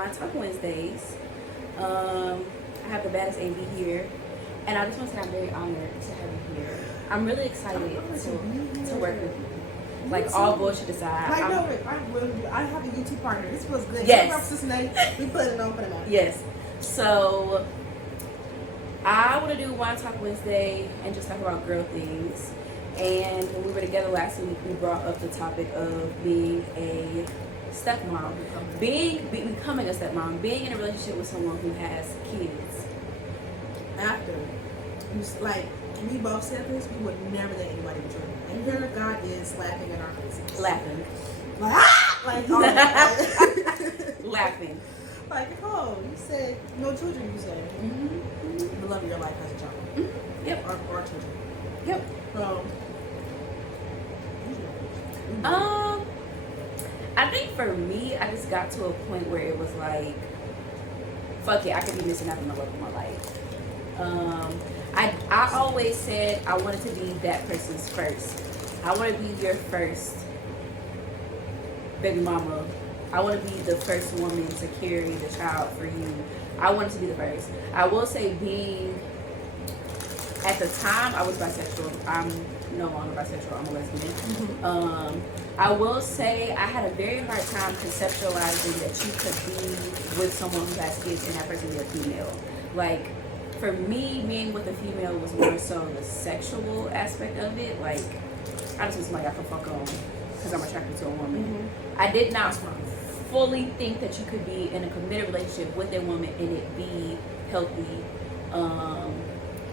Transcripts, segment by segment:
Wine Talk Wednesdays. I have the baddest AB here, and I just want to say I'm very honored to have you here. I'm really excited to work with you. Like, all bullshit aside. I have a YouTube partner. This feels good. Yes. We put it on for the night. Yes. So, I want to do Wine Talk Wednesday and just talk about girl things. And when we were together last week, we brought up the topic of being a stepmom, becoming a stepmom, being in a relationship with someone who has kids. After, like, we both said this, we would never let anybody with children. And here God is laughing at our faces. Laughing. Like, ah! Like, all that. Laughing. Like, oh, you said no children, you said. Mm-hmm. The love of your life as a child. Mm-hmm. Yep. Our children. Yep. So, I think for me, I just got to a point where it was like, fuck it, I could be missing out on the love of my life. I always said I wanted to be that person's first. I want to be your first baby mama. I want to be the first woman to carry the child for you. I wanted to be the first. I will say, at the time, I was bisexual. I'm no longer bisexual. I'm a lesbian. Mm-hmm. I will say I had a very hard time conceptualizing that you could be with someone who has kids and that person be a female. Like, for me, being with a female was more so the sexual aspect of it. Like, I just want somebody I can fuck on because I'm attracted to a woman. Mm-hmm. I did not fully think that you could be in a committed relationship with a woman and it be healthy.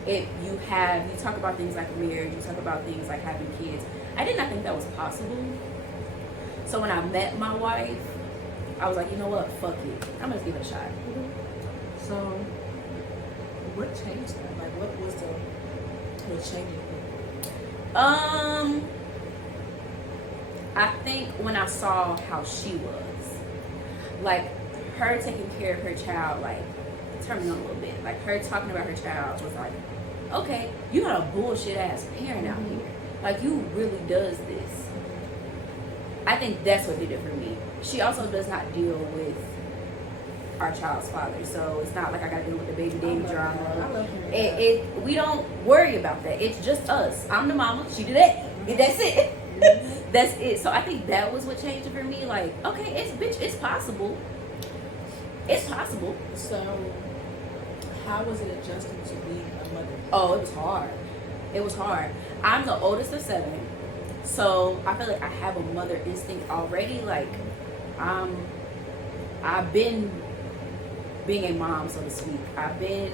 You talk about things like marriage, you talk about things like having kids. I did not think that was possible. So when I met my wife, I was like, you know what, fuck it, I'm gonna give it a shot. Mm-hmm. So what changed that? Like, what changed it? I think when I saw how she was, like, her taking care of her child, like, turned me on a little bit. Like, her talking about her child was like, okay, you got a bullshit ass parent out here. Like, you really does this. I think that's what did it for me. She also does not deal with our child's father, so it's not like I gotta deal with the baby daddy drama. We don't worry about that. It's just us. I'm the mama, she the daddy. That's it. Mm-hmm. That's it. So I think that was what changed it for me. Like, okay, it's possible. It's possible. So how was it adjusting to being a mother? Oh, it was hard. It was hard. I'm the oldest of 7, so I feel like I have a mother instinct already. Like, I've been being a mom, so to speak. I've been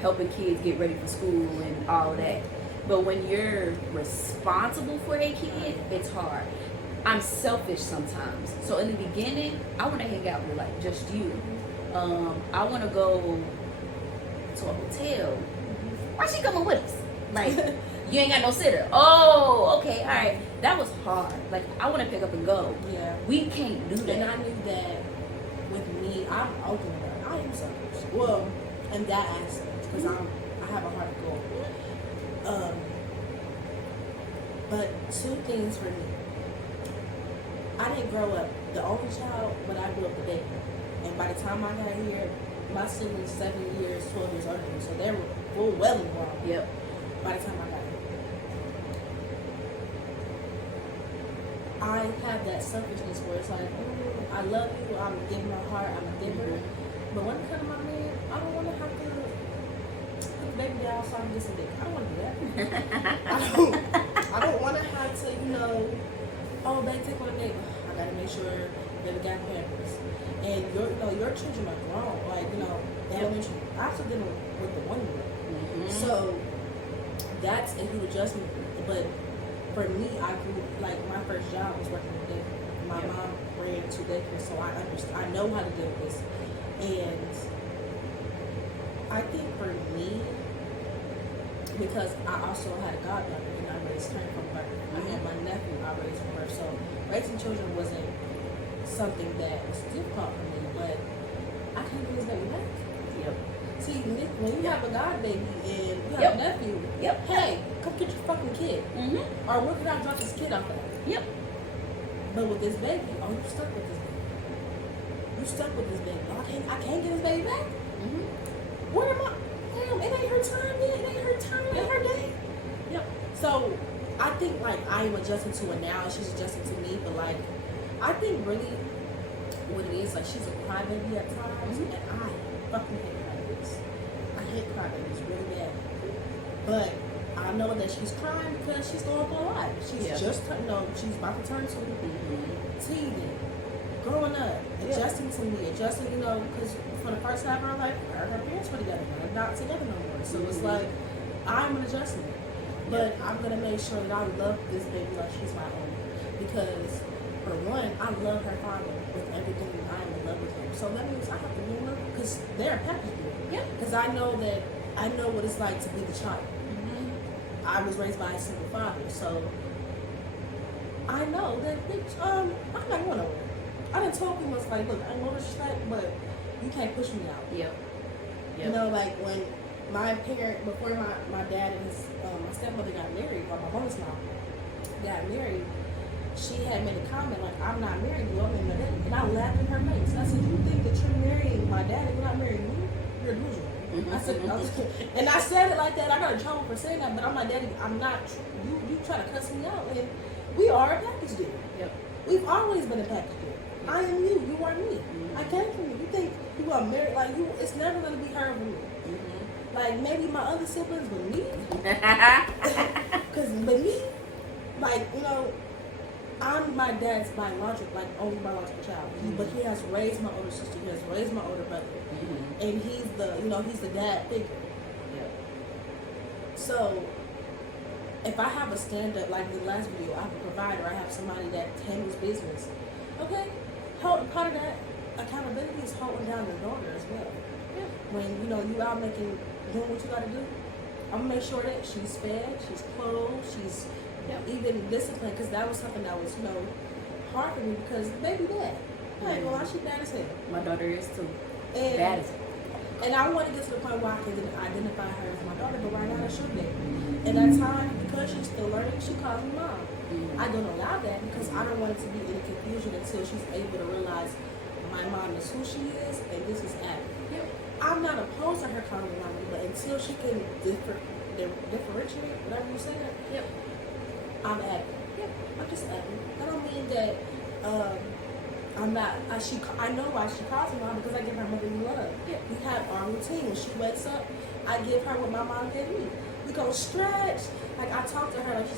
helping kids get ready for school and all of that. But when you're responsible for a kid, it's hard. I'm selfish sometimes. So in the beginning, I want to hang out with, like, just you. I want to go to a hotel. Why she coming with us? Like, you ain't got no sitter. Oh, okay, all right. That was hard. Like, I want to pick up and go. Yeah. We can't do that. And I knew that with me, I'm open about it. I am selfish. Well, in that aspect, because I have a heart of gold. But 2 things for me. I didn't grow up the only child, but I grew up the baby. And by the time I got here, my siblings 7 years, 12 years older than me, so they were full well and grown. Yep. By the time I got here, I have that selfishness where it's like, I love you, I'm giving my heart, I'm a giver. Mm-hmm. But when it comes to my man, I don't want to have to put the baby down so I can get some dick. I don't want to do that. I don't want to have to, oh, baby, take one baby. I got to make sure that we got pampers. And your children are grown. Like, elementary. I also dealing with the 1-year-old. Mm-hmm. So that's a huge adjustment. But for me, I grew, like, my first job was working with daycare. My mom ran 2 daycares, so I understand. I know how to deal with this. And I think for me, because I also had a goddaughter and I raised her from birth. I had my nephew I raised from birth. So raising children wasn't something that was difficult for me, but I can't do his baby back. Yep. See, when you have a god baby and you have a nephew, hey, come get your fucking kid. Mm-hmm. Or where can I drop this kid off at? Yep. But with this baby, you're stuck with this baby. You you stuck with this baby. I can't get this baby back. Mm-hmm. Where am I? Damn, it ain't her time yet. It ain't her time. It ain't her day. Yep. So I think like I am adjusting to it now, and she's adjusting to me. But like, I think really what it is, like she's a crybaby at times, and I fucking hate crybabies. I hate crybabies really bad. But I know that she's crying because she's going through a lot. She's just she's about to turn 2, teething, growing up, adjusting to me, adjusting, because for the first half of her life, her parents were together. They're not together no more. So it's like, I'm an adjustment. But I'm going to make sure that I love this baby like she's my own. Because, for one, I love her father with everything, and I am in love with him. So that means I have to be in love because they're a package deal. Yep. Because I know what it's like to be the child. I was raised by a single father, so I know that I'm not going nowhere. I done told people, it's like, look, I know respect, but you can't push me out. Yep. Like when my parent, before my dad and his my stepmother got married, or my mother's mom got married, she had made a comment like, I'm not marrying you, I'm in my daddy. And I laughed in her face. I said, you think that you're marrying my daddy, you're not marrying me? You're delusional. I said, and I said it like that. I got in trouble for saying that, but I'm like, Daddy, I'm not. You try to cuss me out, and we are a package deal. Yep. We've always been a package deal. I am you. You are me. I came from you. You think you are married? Like you, it's never gonna be her over me. Like maybe my other siblings, but me, but me, like I'm my dad's only biological child. But he has raised my older sister. He has raised my older brother. And he's the dad figure. Yep. So if I have a stand up, like the last video, I have a provider, I have somebody that handles business. Okay? Part of that accountability is holding down the daughter as well. Yeah. When you out doing what you gotta do, I'm gonna make sure that she's fed, she's clothed, she's even disciplined, because that was something that was, hard for me because baby dad. I ain't gonna lie, she bad as hell. My daughter is too. And bad as hell. And I want to get to the point where I can identify her as my daughter, but right now that's your baby. And at times, because she's still learning, she calls me mom. I don't allow that because I don't want it to be any confusion until she's able to realize my mom is who she is and this is Abby. Yep. I'm not opposed to her calling me mommy, but until she can differentiate, whatever you say, I'm Abby. Yep. I'm just Abby. I don't mean that I'm not. I know why she calls me mom because I give her motherly love. Yeah. We have our routine. When she wakes up, I give her what my mom gave me. We go stretch. Like I talk to her I talk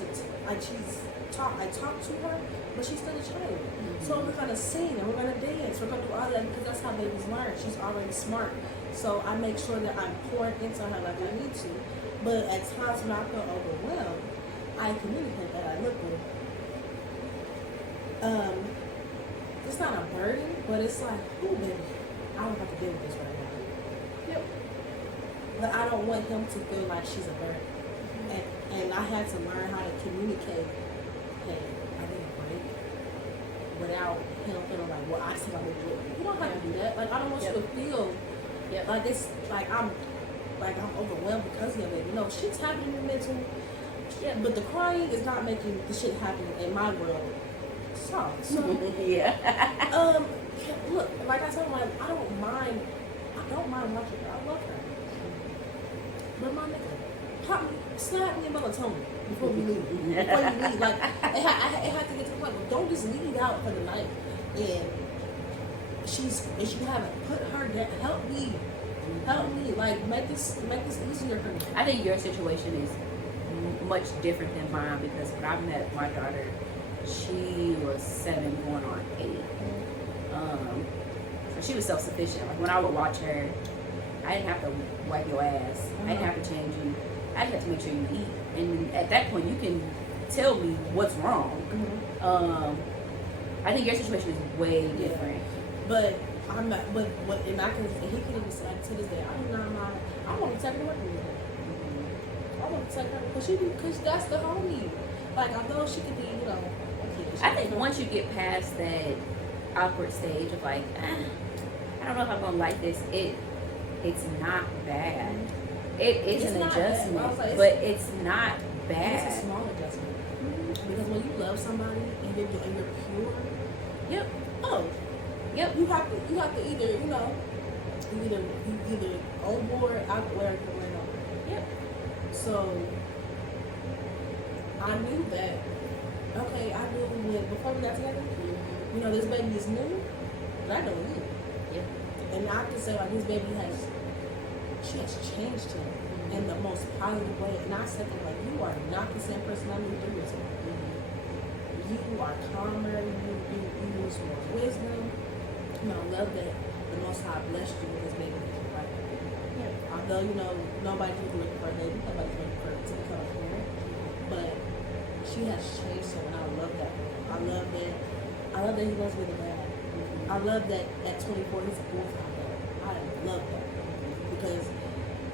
to her, but she's still a child. So we're gonna sing and we're gonna dance. We're gonna do all that because that's how babies learn. She's already smart. So I make sure that I'm pouring into her like I need to. But at times when I feel overwhelmed, I communicate that. I look with. It's not a burden, but it's like, oh baby, I don't have to deal with this right now. Yep. But I don't want him to feel like she's a burden. And I had to learn how to communicate, hey, I need a break, without him feeling like, well, I still got to do it. You don't have to do that. Like, I don't want you to feel like it's like I'm overwhelmed because of it. No, shit's happening in mental. Yeah, but the crying is not making the shit happen in my world. So look, like I told him, like, I don't mind watching her. I love her. But my nigga, slap me and melatonin before we leave. Before you leave. Like, it had to get to the point. Don't just leave out for the night. And you haven't put her down. Help me. Like, make this easier for me. I think your situation is much different than mine because when I met my daughter, she was 7 going on 8. So she was self-sufficient. Like when I would watch her, I didn't have to wipe your ass. I didn't have to change you. I just had to make sure you eat. And at that point, you can tell me what's wrong. I think your situation is way different. But I'm not. But and he can even say to this day, I do not mind. I want to take her to work with me. I want to take her because that's the homie. Like I know she could be, I think once you get past that awkward stage of like, I don't know if I'm gonna like this. It's not bad. It's an adjustment, but it's not bad. It's a small adjustment because when you love somebody and you're pure, Yep. You have to either, you know, you either on board, out the way, or no. Yep. So I knew that. Okay, I knew when before we got together. You know, this baby is new, but I know you. Yep. And I can say like this baby has changed him in the most positive way. And I said to him, like, you are not the same person I knew 3 years ago. You are calmer, you use more wisdom. You know, love that the Most High blessed you with this baby. Like, yeah. Although, you know, nobody's looking for a baby, nobody's looking for to become a parent. But she has changed him, and I love that. I love that he wants to be the dad. I love that at 24 he's a full-time dad. I love that. Because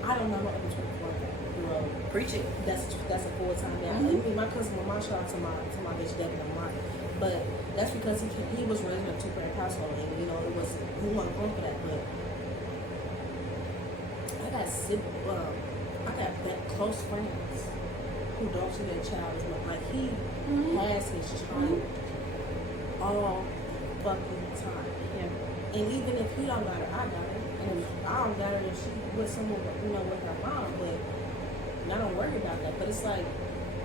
I don't know what other 24-year-old. Preach it. That's a full-time dad. I mean, my cousin, my shout out to my bitch Debbie and Mark. But that's because he was raised in a 2-parent household, and you know he wasn't going for that. But I got that close friends who don't see their child as much. Like he has his child all fucking time. Yeah. And even if he don't got her, I got her. And if I don't got her, and she with someone, you know, with her mom, but I don't worry about that. But it's like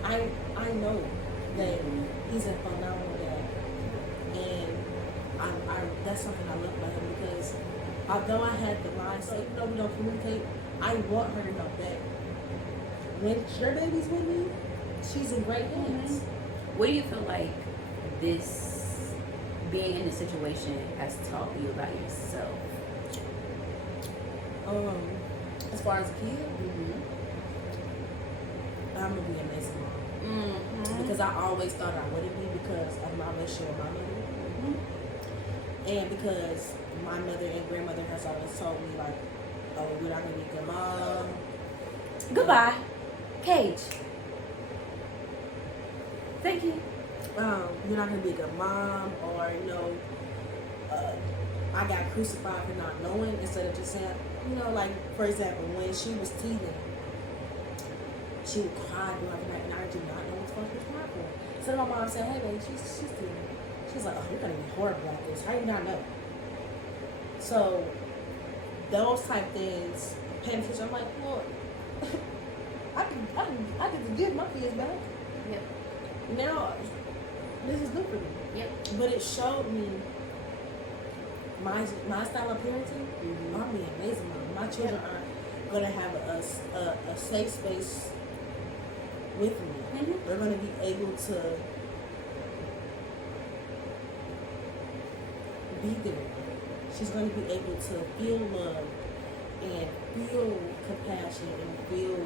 I know that he's a phenomenal dad, and I that's something I love about him, because although I had the mindset, even though we don't communicate, I want her to know that when your baby's with me, she's in great hands. What do you feel like this being in this situation has taught you about yourself? As far as a kid, I'm gonna be an amazing mom. Because I always thought I wouldn't be because of my relationship with my mother. And because my mother and grandmother has always told me, like, oh, you're not gonna be a good mom. Goodbye. Cage. Thank you. You're not gonna be a good mom, or you know, I got crucified for not knowing, instead of just saying, you know, like for example, when she was teething, she would cry throughout the night, and I did not know what the fuck she was crying for. So my mom said, hey baby, she's teething. She's like, oh, you're gonna be horrible at this. How do you not know? So those type things, paying attention. I'm like, well, I can give my kids back. Yep. Now this is good for me. Yep. But it showed me my style of parenting. I'm being amazing mom. My children are gonna have a safe space with me. They're gonna be able to be there. She's gonna be able to feel love and feel compassion and feel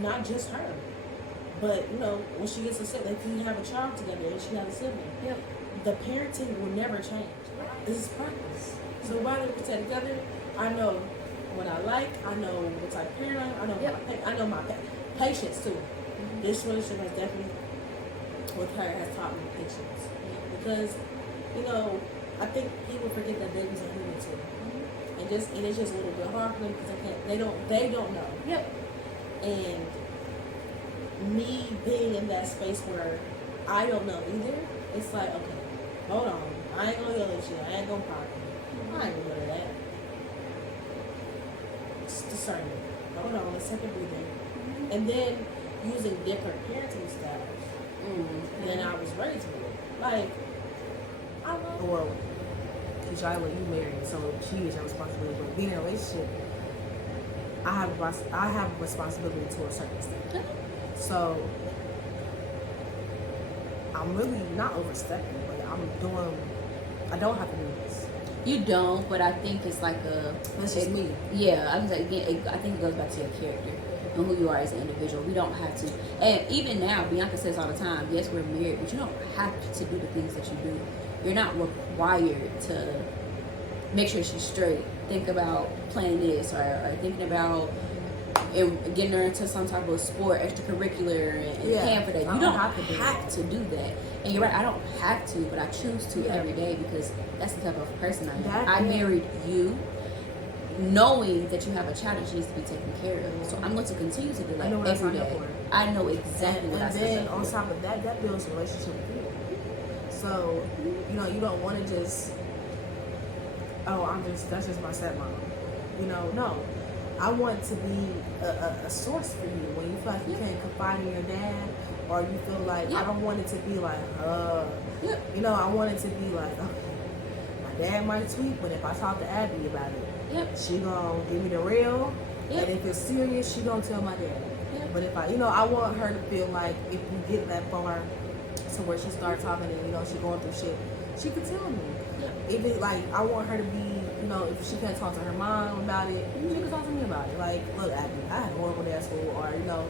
not just her, but you know, when she gets a sibling, if you have a child together and she has a sibling, the parenting will never change. This is practice. So while we stay together, I know what I like. I know what type of parent I know my patience too. This relationship has definitely, with her, has taught me patience, because you know, I think people forget that babies are human too, and it's just a little bit hard for them because they don't know. Yep. And me being in that space where I don't know either, it's like, okay, hold on, I ain't gonna yell at you, I ain't gonna pop you, I ain't gonna do that. It's discernment. Hold on, let's take a breather. And then using different parenting styles than I was raised with. Like, I love. Well, Kishaila, you married, so she is your responsibility. But being in a relationship, I have a responsibility to a certain extent. So I'm really not overstepping, but I don't have to do this. You don't, but I think it's like That's just me. Yeah, I think it goes back to your character and who you are as an individual. We don't have to, and even now, Bianca says all the time, yes, we're married, but you don't have to do the things that you do. You're not required to make sure she's straight. Think about playing this, or thinking about getting her into some type of sport, extracurricular, and paying for that. You don't have to do that. And you're right, I don't have to, but I choose to every day, because that's the type of person I am. I married you knowing that you have a child that needs to be taken care of. So I'm going to continue to do that every day. I know exactly what I signed up for. And then on top of that, that builds a relationship with you. So, you know, you don't want to just, oh, that's just my stepmom. You know, no. I want to be a source for you when you feel like you can't confide in your dad, or you feel like, I don't want it to be like, you know, I want it to be like, okay, my dad might tweet, but if I talk to Abby about it, she gonna give me the real, and if it's serious, she gonna tell my dad. But if I want her to feel like if we get that far to where she starts talking and, you know, she going through shit, she could tell me. If it, like, I want her to be, you know, if she can't talk to her mom about it, she can talk to me about it. Like, look, Abby, I had a horrible day at school, or, you know,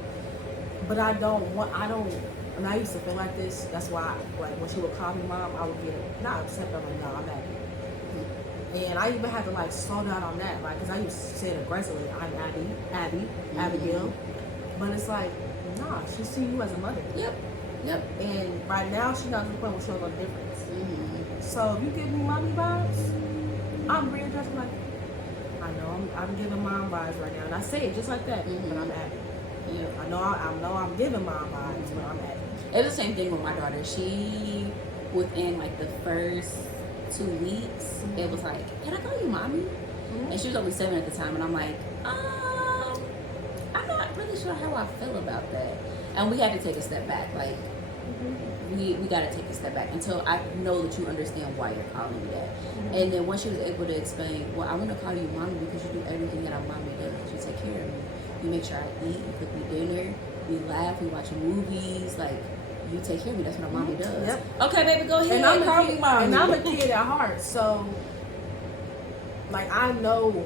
but I mean, I used to feel like this. That's why, like, when she would call me mom, I would get not upset, but I'm like, no, I'm Abby. And I even had to, like, slow down on that, like, because I used to say it aggressively, I'm Abby, Abigail. But it's like, nah, she see you as a mother. And right now, she's not to the point where she'll know the difference. So if you give me mommy vibes, I'm readjusting like, I know I'm giving mom vibes right now. And I say it just like that, but I'm Abby. I know I'm giving mom vibes, but I'm Abby. It was the same thing with my daughter. She, within like the first 2 weeks, it was like, can I call you mommy? And she was only 7 at the time, and I'm like, I'm not really sure how I feel about that. And we had to take a step back. Like, we got to take a step back until I know that you understand why you're calling me that. And then once she was able to explain, well, I want to call you mommy because you do everything that our mommy does. You take care of me. You make sure I eat. You cook me dinner. We laugh. We watch movies. Like, you take care of me. That's what our mommy does. Okay, baby, go ahead and call me mommy. And I'm a kid at heart, so like I know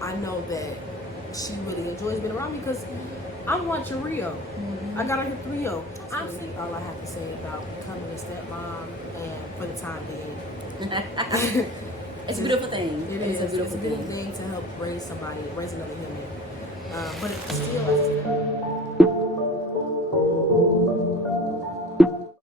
that she really enjoys being around me because I'm watching Rio. I got her here for Rio. Honestly, all I have to say about becoming a stepmom and for the time being. It's a beautiful thing. It's a beautiful thing to help raise another human. But it's still